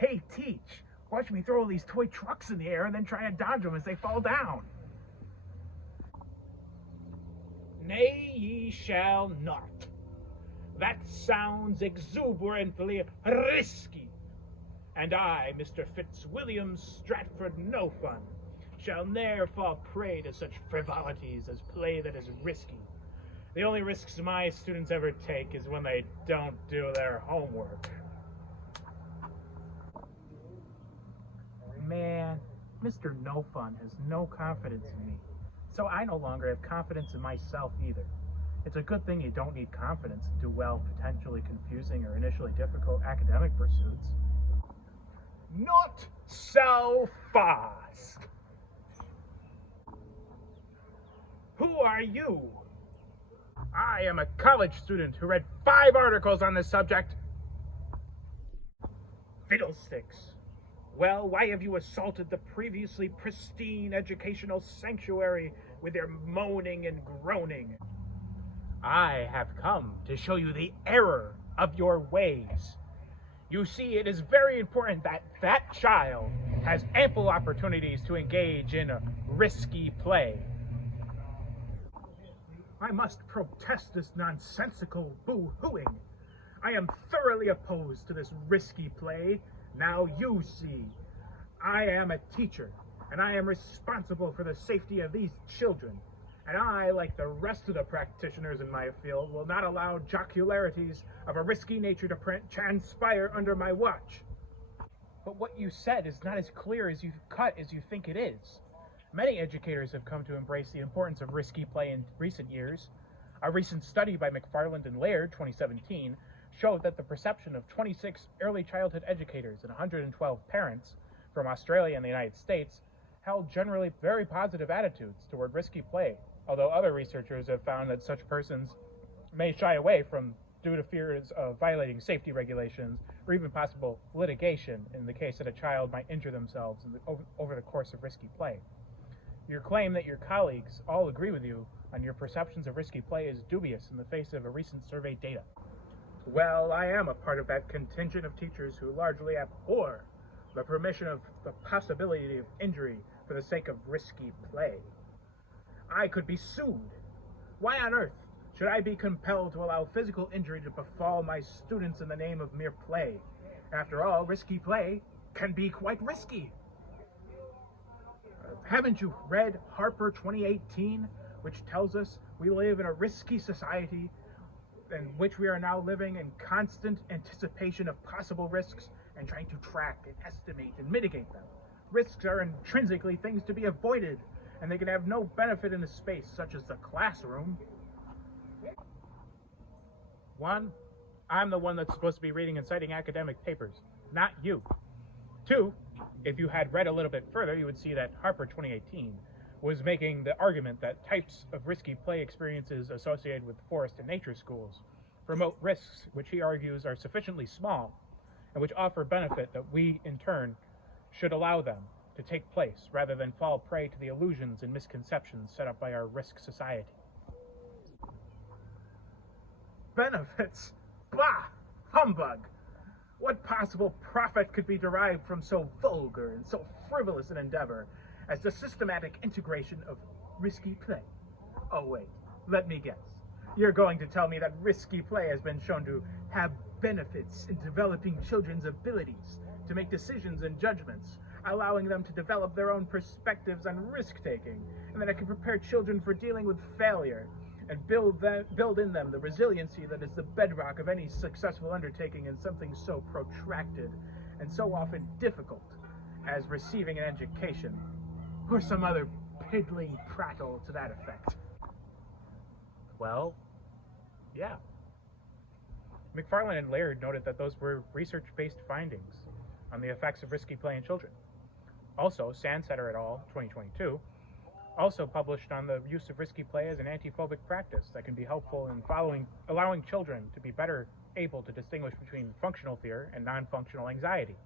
Hey, teach, watch me throw these toy trucks in the air and then try and dodge them as they fall down. Nay, ye shall not. That sounds exuberantly risky. And I, Mr. Fitzwilliam Stratford No Fun, shall ne'er fall prey to such frivolities as play that is risky. The only risks my students ever take is when they don't do their homework. Man, Mr. No Fun has no confidence in me, so I no longer have confidence in myself either. It's a good thing you don't need confidence to do well potentially confusing or initially difficult academic pursuits. Not so fast. Who are you? I am a college student who read 5 articles on this subject. Fiddlesticks. Well, why have you assaulted the previously pristine educational sanctuary with your moaning and groaning? I have come to show you the error of your ways. You see, it is very important that that child has ample opportunities to engage in a risky play. I must protest this nonsensical boo-hooing. I am thoroughly opposed to this risky play. Now you see, I am a teacher, and I am responsible for the safety of these children. And I, like the rest of the practitioners in my field, will not allow jocularities of a risky nature to transpire under my watch. But what you said is not as clear as you cut as you think it is. Many educators have come to embrace the importance of risky play in recent years. A recent study by McFarland and Laird, 2017, showed that the perception of 26 early childhood educators and 112 parents from Australia and the United States held generally very positive attitudes toward risky play, although other researchers have found that such persons may shy away from due to fears of violating safety regulations or even possible litigation in the case that a child might injure themselves over the course of risky play. Your claim that your colleagues all agree with you on your perceptions of risky play is dubious in the face of a recent survey data. Well, I am a part of that contingent of teachers who largely abhor the permission of the possibility of injury for the sake of risky play. I could be sued. Why on earth should I be compelled to allow physical injury to befall my students in the name of mere play? After all, risky play can be quite risky. Haven't you read Harper 2018, which tells us we live in a risky society in which we are now living in constant anticipation of possible risks and trying to track and estimate and mitigate them? Risks are intrinsically things to be avoided, and they can have no benefit in a space such as the classroom. One, I'm the one that's supposed to be reading and citing academic papers, not you. Two, if you had read a little bit further, you would see that Harper 2018 was making the argument that types of risky play experiences associated with forest and nature schools promote risks which he argues are sufficiently small and which offer benefit that we, in turn, should allow them to take place rather than fall prey to the illusions and misconceptions set up by our risk society. Benefits? Bah! Humbug! What possible profit could be derived from so vulgar and so frivolous an endeavor as the systematic integration of risky play? Oh wait, let me guess. You're going to tell me that risky play has been shown to have benefits in developing children's abilities to make decisions and judgments, allowing them to develop their own perspectives on risk-taking, and that it can prepare children for dealing with failure and build in them the resiliency that is the bedrock of any successful undertaking in something so protracted and so often difficult as receiving an education, or some other piddling prattle to that effect. Well, yeah. McFarland and Laird noted that those were research-based findings on the effects of risky play in children. Also, Sandsetter et al., 2022, also published on the use of risky play as an anti-phobic practice that can be helpful in allowing children to be better able to distinguish between functional fear and non-functional anxiety.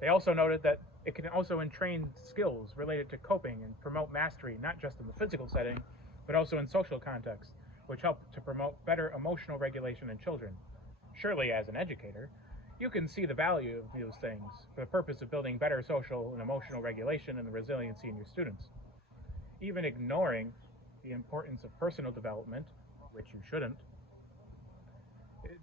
They also noted that it can also entrain skills related to coping and promote mastery, not just in the physical setting, but also in social contexts, which help to promote better emotional regulation in children. Surely, as an educator, You can see the value of those things for the purpose of building better social and emotional regulation and the resiliency in your students. Even ignoring the importance of personal development, which you shouldn't,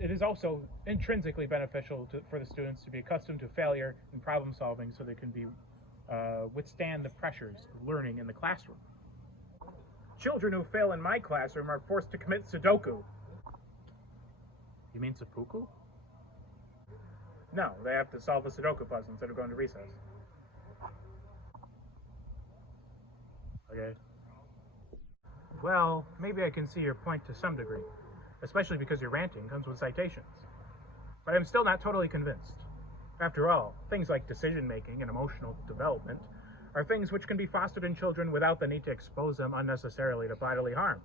it is also intrinsically beneficial for the students to be accustomed to failure and problem solving so they can withstand the pressures of learning in the classroom. Children who fail in my classroom are forced to commit Sudoku. You mean seppuku? No, they have to solve a Sudoku puzzle instead of going to recess. Okay. Well, maybe I can see your point to some degree, especially because your ranting comes with citations. But I'm still not totally convinced. After all, things like decision-making and emotional development are things which can be fostered in children without the need to expose them unnecessarily to bodily harm.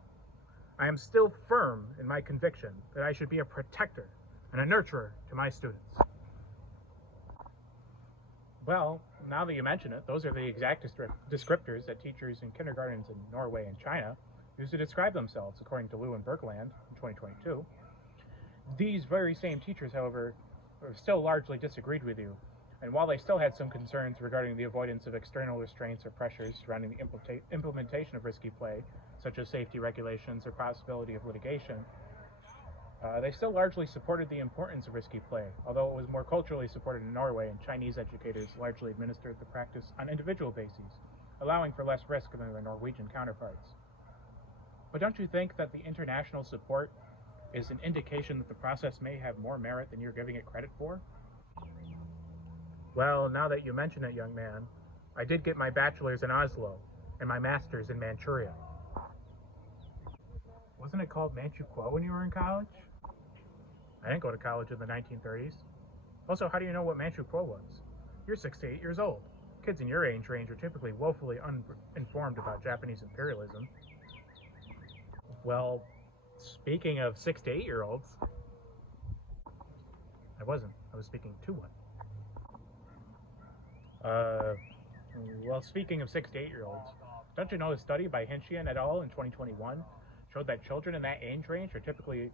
I am still firm in my conviction that I should be a protector and a nurturer to my students. Well, now that you mention it, those are the exact descriptors that teachers in kindergartens in Norway and China use to describe themselves, according to Liu and Berkeland in 2022. These very same teachers, however, have still largely disagreed with you, and while they still had some concerns regarding the avoidance of external restraints or pressures surrounding the implementation of risky play, such as safety regulations or possibility of litigation, they still largely supported the importance of risky play, although it was more culturally supported in Norway, and Chinese educators largely administered the practice on individual bases, allowing for less risk than their Norwegian counterparts. But don't you think that the international support is an indication that the process may have more merit than you're giving it credit for? Well, now that you mention it, young man, I did get my bachelor's in Oslo and my master's in Manchuria. Wasn't it called Manchukuo when you were in college? I didn't go to college in the 1930s. Also, how do you know what Manchukuo was? You're 6 to 8 years old. Kids in your age range are typically woefully uninformed about Japanese imperialism. Well, speaking of 6 to 8-year-olds, I wasn't. I was speaking to one. Well, speaking of 6 to 8-year-olds, don't you know a study by Hinshian et al. In 2021 showed that children in that age range are typically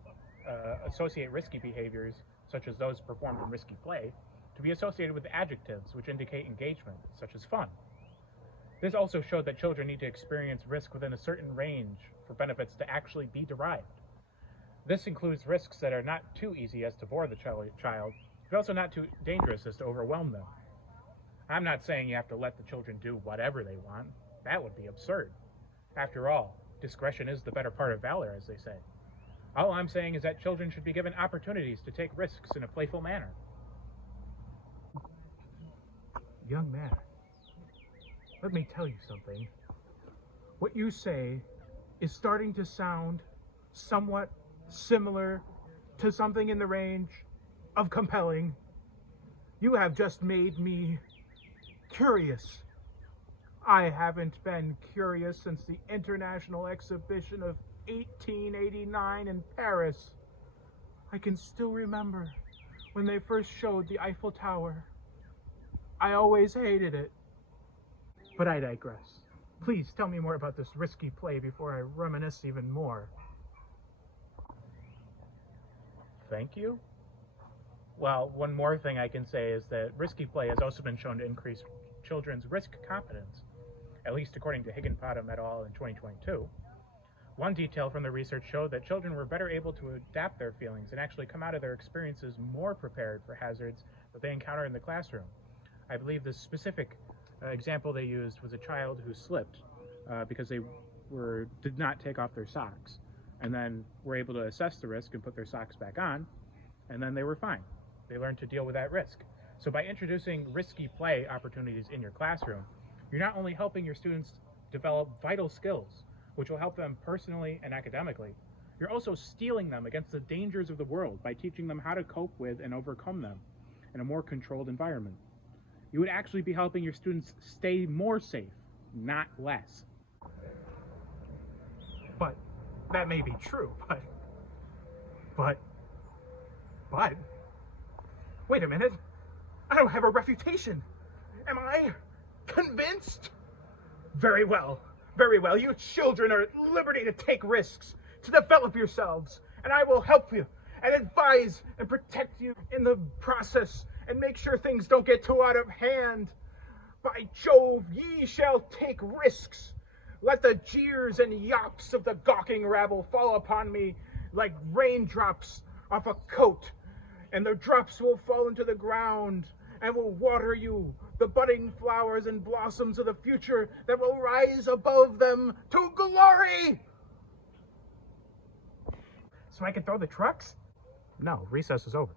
associate risky behaviors, such as those performed in risky play, to be associated with adjectives which indicate engagement, such as fun. This also showed that children need to experience risk within a certain range for benefits to actually be derived. This includes risks that are not too easy as to bore the child, but also not too dangerous as to overwhelm them. I'm not saying you have to let the children do whatever they want. That would be absurd. After all, discretion is the better part of valor, as they say. All I'm saying is that children should be given opportunities to take risks in a playful manner. Young man, let me tell you something. What you say is starting to sound somewhat similar to something in the range of compelling. You have just made me curious. I haven't been curious since the International Exhibition of 1889 in Paris. I can still remember when they first showed the Eiffel Tower. I always hated it. But I digress. Please tell me more about this risky play before I reminisce even more. Thank you. Well, one more thing I can say is that risky play has also been shown to increase children's risk competence, at least according to Higginbottom et al. In 2022. One detail from the research showed that children were better able to adapt their feelings and actually come out of their experiences more prepared for hazards that they encounter in the classroom. I believe the specific example they used was a child who slipped because they did not take off their socks, and then were able to assess the risk and put their socks back on, and then they were fine. They learned to deal with that risk. So by introducing risky play opportunities in your classroom, you're not only helping your students develop vital skills, which will help them personally and academically, you're also steeling them against the dangers of the world by teaching them how to cope with and overcome them in a more controlled environment. You would actually be helping your students stay more safe, not less. But that may be true, but, wait a minute. I don't have a refutation. Am I convinced? Very well. Very well. You children are at liberty to take risks, to develop yourselves, and I will help you and advise and protect you in the process and make sure things don't get too out of hand. By Jove, ye shall take risks. Let the jeers and yops of the gawking rabble fall upon me like raindrops off a coat, and the drops will fall into the ground and will water you, the budding flowers and blossoms of the future that will rise above them to glory. So I can throw the trucks? No, recess is over.